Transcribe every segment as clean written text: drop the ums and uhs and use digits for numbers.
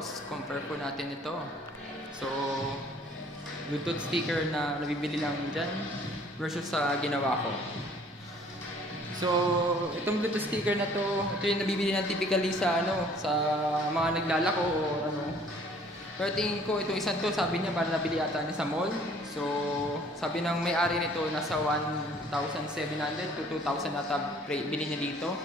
Tapos, compare po natin ito. So, Bluetooth speaker na nabibili lang dyan versus sa ginawa ko. So, itong Bluetooth speaker na to, ito yung nabibili na typically sa sa mga naglalako o ano. Pero tingin ko ito isang to, sabi niya para nabili ata niya sa mall. So, sabi ng may-ari nito nasa 1,700 to 2,000 ata bili niya dito.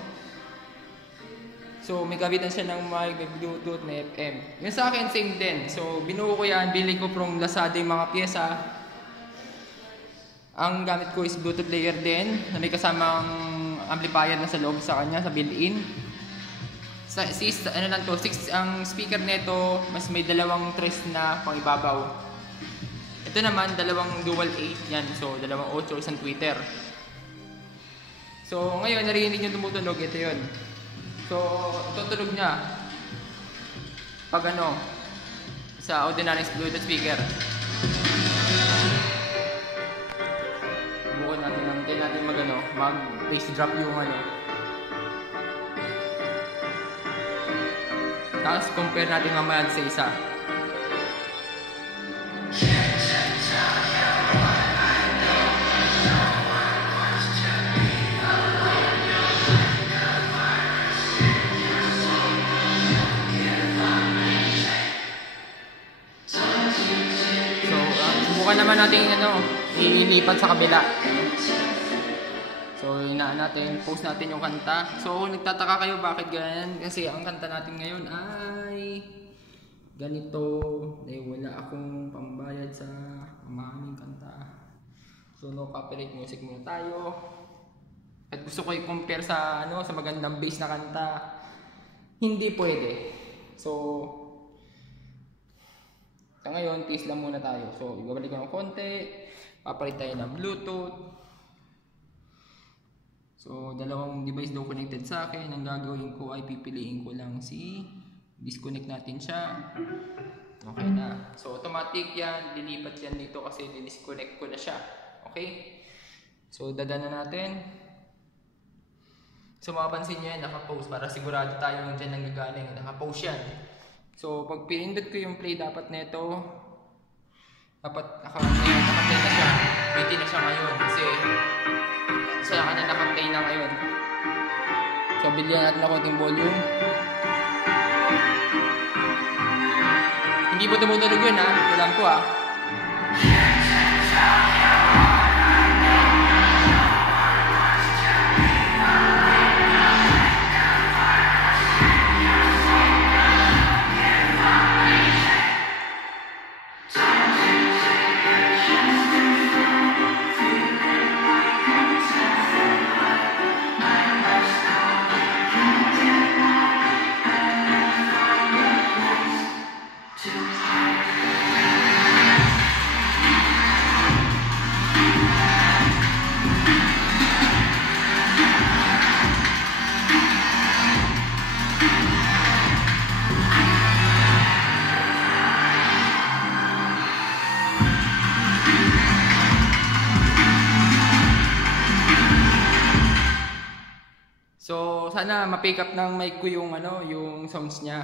So, may kabitan siya ng mic, may Bluetooth, may FM. Yung sa akin, same din. So, binuo ko yan, bili ko from Lazada yung mga pyesa. Ang gamit ko is Bluetooth player din, na may kasamang amplifier na sa loob sa kanya, sa built-in. Ano lang to, 6 ang speaker nito, mas may dalawang tres na pang ibabaw. Ito naman, dalawang dual 8 yan. So, dalawang 8, isang tweeter. So, ngayon, narinig nyo tumutunog, ito yun. So, tutunog niya pag sa ordinary Bluetooth speaker. Bukan natin mag-bass drop yung Tapos compare natin mamaya sa isa. Subukan naman natin ilipat sa kabila. So, inaan natin, post natin yung kanta. So, kung nagtataka kayo bakit ganyan, kasi ang kanta natin ngayon ay ganito. Dahil wala akong pambayad sa aming kanta. So, no copyright music muna tayo. At gusto ko i-compare sa sa magandang bass na kanta. Hindi pwede. So, ngayon, tiis lang muna tayo. So, ibabalik ko ng konti. Papalit tayo ng Bluetooth. So, dalawang device daw connected sa akin. Ang gagawin ko ay pipiliin ko lang disconnect natin siya. Okay na. So, automatic yan. Lilipat yan dito kasi disconnect ko na siya. Okay? So, dadaan na natin. So, mapapansin nyo yan, naka-pause para sigurado tayo dyan nang gagaling. Naka-pause yan. So, pag pinindot ko yung play dapat nito, dapat naka-play na siya. Pwede na siya ngayon kasi sa akin na naka-play na ngayon. So, bilyan natin ng konting volume. Hindi po tumutunog yun alam ko So, sana ma-pick up ng mic ko yung sounds niya.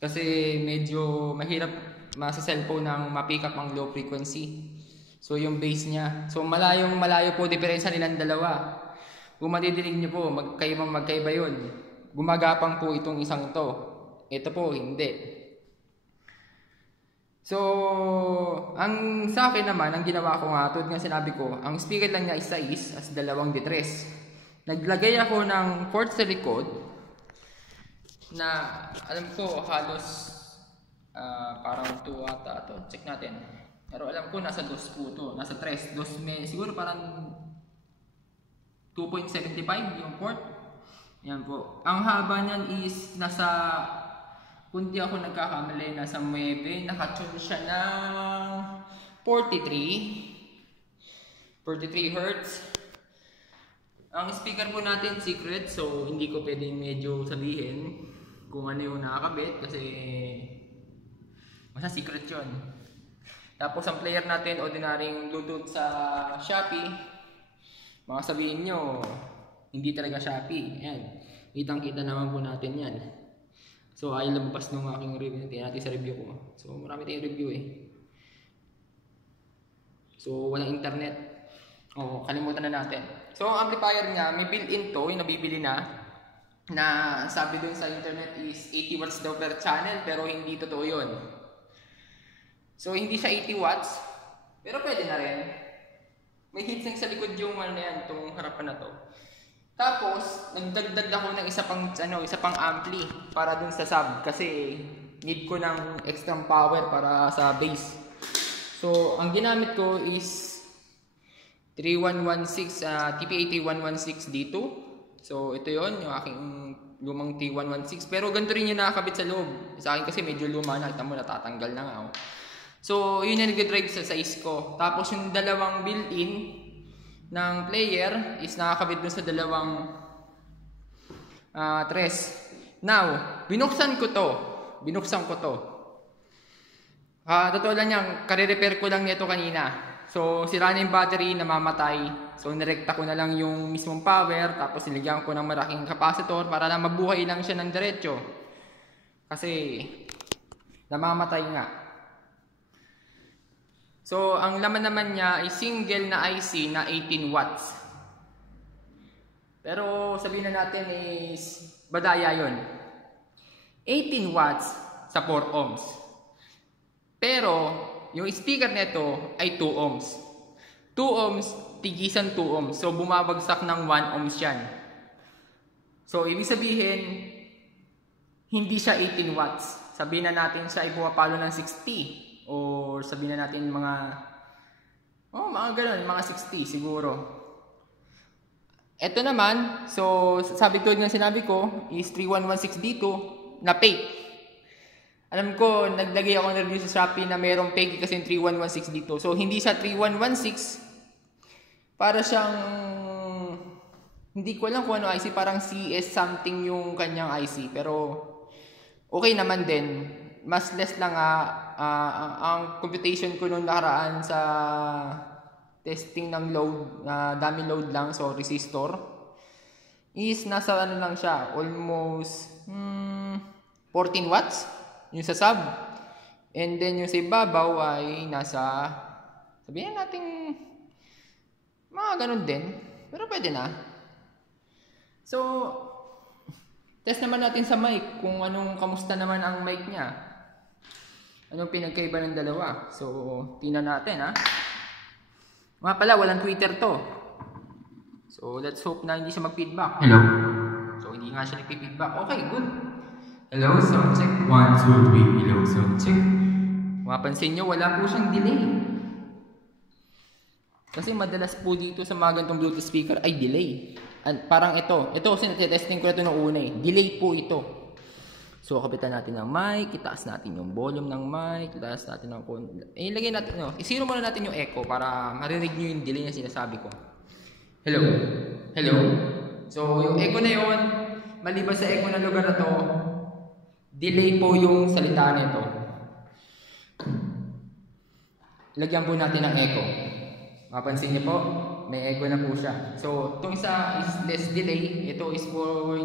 Kasi medyo mahirap sa cellphone ng ma-pick up ang low frequency. So, yung bass niya. So, malayo po diferensya nilang dalawa. Kung madidinig niyo po, magkaiba yun. Gumagapang po itong isang to. Ito po, hindi. So, ang sa akin naman, ang ginawa ko nga, tulad nga sinabi ko, ang speaker lang niya isa as dalawang detres. Naglagay ako ng port sa likod na alam ko halos parang 2 ata ito. Check natin. Pero alam ko nasa 2 po ito. Nasa 3. Siguro parang 2.75 yung port. Yan po. Ang haba niyan is nasa, kung di ako nagkakamali, nasa 9. Nakatune siya ng 43 Hz. Ang speaker po natin secret, so hindi ko pwedeng medyo sabihin kung ano yung nakakabit kasi basta secret yun. Tapos ang player natin, ordinaryong Bluetooth sa Shopee. Mga sabihin nyo, hindi talaga Shopee. Ayan, kitang-kita naman po natin yan. So ayaw lumabas nung aking review. Tingnan natin sa review ko. So marami tayong review eh. So walang internet. O kalimutan na natin. So ang amplifier niya, may built-in to, yung nabibili na sabi dun sa internet is 80 watts daw per channel, pero hindi totoo yun. So hindi siya 80 watts, pero pwede na rin. May heatsink sa likod yung ano yan, itong harapan na to. Tapos nagdagdag ako ng isa pang ampli para dun sa sub, kasi need ko ng extra power para sa bass. So ang ginamit ko is 3116 TPA 3116 D2. So ito yon, yung aking lumang T116. Pero ganito rin yung nakakabit sa loob. Sa akin kasi medyo luma na. Kita mo natatanggal na nga. Oh. So yun yung nag-drive sa size ko. Tapos yung dalawang built-in ng player is nakakabit dun sa dalawang tres. Now, binuksan ko to. Totoo lang yan, kare-repair ko lang nito kanina. So, sira na yung battery, namamatay. So, nirekta ko na lang yung mismong power, tapos niligyan ko ng malaking capacitor para lang mabuhay lang siya ng diretso. Kasi, namamatay nga. So, ang laman naman niya ay single na IC na 18 watts. Pero, sabihin na natin is, badaya yun. 18 watts sa 4 ohms. Pero, yung speaker nito ay 2 ohms. 2 ohms, tigisan 2 ohms. So, bumabagsak ng 1 ohms yan. So, ibig sabihin, hindi siya 18 watts. Sabihin na natin siya ay pumapalo ng 60. Or sabihin na natin mga ganun, mga 60 siguro. Ito naman, so, sabi tulad ng sinabi ko, is 3116 dito na fake. Alam ko, naglagay ako ng review sa Shopee na mayroong fake kasi yung 3116 dito. So, hindi siya 3116. Para siyang, hindi ko alam kung ano IC, parang CS something yung kanyang IC. Pero, okay naman din. Mas less lang ang computation ko nung nakaraan sa testing ng load, dami load lang, so resistor, is nasa ano lang siya, almost 14 watts. Yung sa sub. And then yung sa ibabaw ay nasa, sabihin natin, mga ganun din. Pero pwede na. So, test naman natin sa mic kung kamusta naman ang mic niya. Anong pinagkaiba ng dalawa. So, tingnan natin ha. Mga pala, walang Twitter to. So, let's hope na hindi siya mag-feedback. Hello? So, hindi nga siya nag-feedback. Okay, good. Hello, sound check. 1, 2, 3. Hello, sound check. Mapansin nyo, wala po siyang delay. Kasi madalas po dito sa mga ganitong Bluetooth speaker ay delay. Parang ito. Ito kasi natitesting ko na ito noong una eh. Delay po ito. So, kapitan natin ng mic. Itaas natin yung volume ng mic. Itaas natin ng ilagay natin, isiro muna natin yung echo para marinig nyo yung delay na sinasabi ko. Hello. Hello. So, yung echo na yun, maliban sa echo ng lugar na to, delay po yung salita nito. Lagyan po natin ng echo. Mapansin niyo po, may echo na po siya. So, itong isa is less delay. Ito is for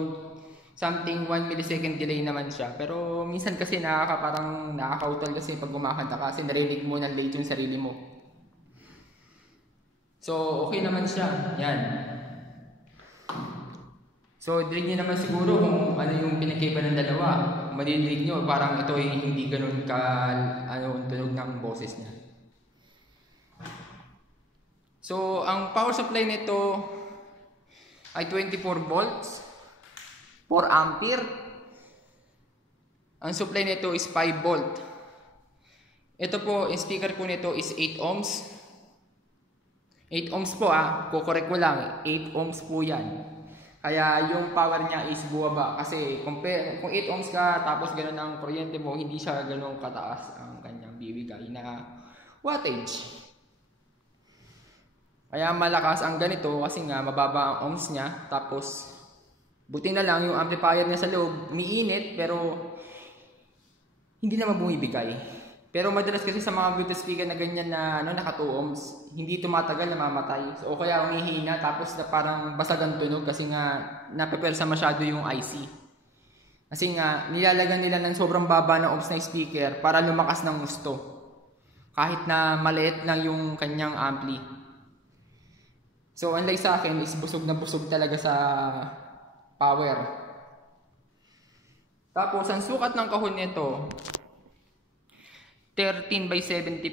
something 1 millisecond delay naman siya. Pero minsan kasi parang nakakautal kasi pag kumakanta kasi narinig mo ng late yung sarili mo. So, okay naman siya. Yan. So, dinig nyo naman siguro kung ano yung pinagkaiba ng dalawa. Madidinig nyo, parang ito ay hindi ganun tunog ng boses niya. So, ang power supply nito ay 24 volts, 4 ampere. Ang supply nito is 5 volt. Ito po, yung speaker ko nito is 8 ohms. 8 ohms po kukorek ko lang, 8 ohms po yan. Kaya yung power niya is buwaba kasi kung 8 ohms ka tapos gano'n ang kuryente mo, hindi siya gano'n kataas ang kanyang bibigay na wattage. Kaya malakas ang ganito kasi nga mababa ang ohms niya. Tapos buti na lang yung amplifier niya sa loob, umiinit pero hindi naman bumibigay. Pero madalas kasi sa mga Bluetooth speaker na ganyan na naka 2 ohms, hindi tumatagal, namamatay. So, o kaya umihina tapos na parang basag ang tunog kasi nga napapersa masyado yung IC. Kasi nga, nilalagyan nila ng sobrang baba ng ohms na speaker para lumakas ng gusto. Kahit na maliit lang yung kanyang ampli. So, unlike sa akin, is busog na busog talaga sa power. Tapos, ang sukat ng kahon nito, 13 by 75.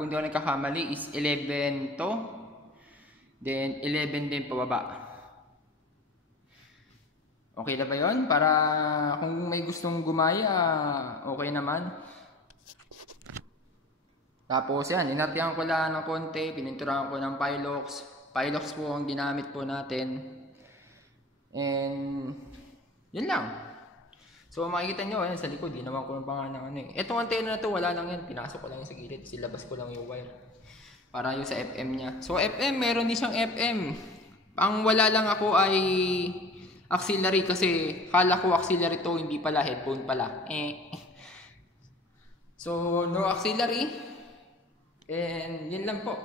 Kung di ako nagkakamali, is 11 to. Then, 11 din pababa. Okay na ba yun? Para kung may gustong gumaya, okay naman. Tapos yan, inartihan ko lang ng konti, pininturahan ko ng Pilox. Pilox po ang ginamit po natin. And yun lang. So makikita nyo, ayan sa likod, di naman ko ng pangalan ng ano eh. Etong antenna na to, wala lang yan. Pinasok ko lang yung sa gilid, silabas ko lang yung wire. Para yung sa FM niya. So FM, meron din siyang FM. Ang wala lang ako ay auxiliary kasi kala ko auxiliary to, hindi pala, headphone pala. So no auxiliary. And yun lang po.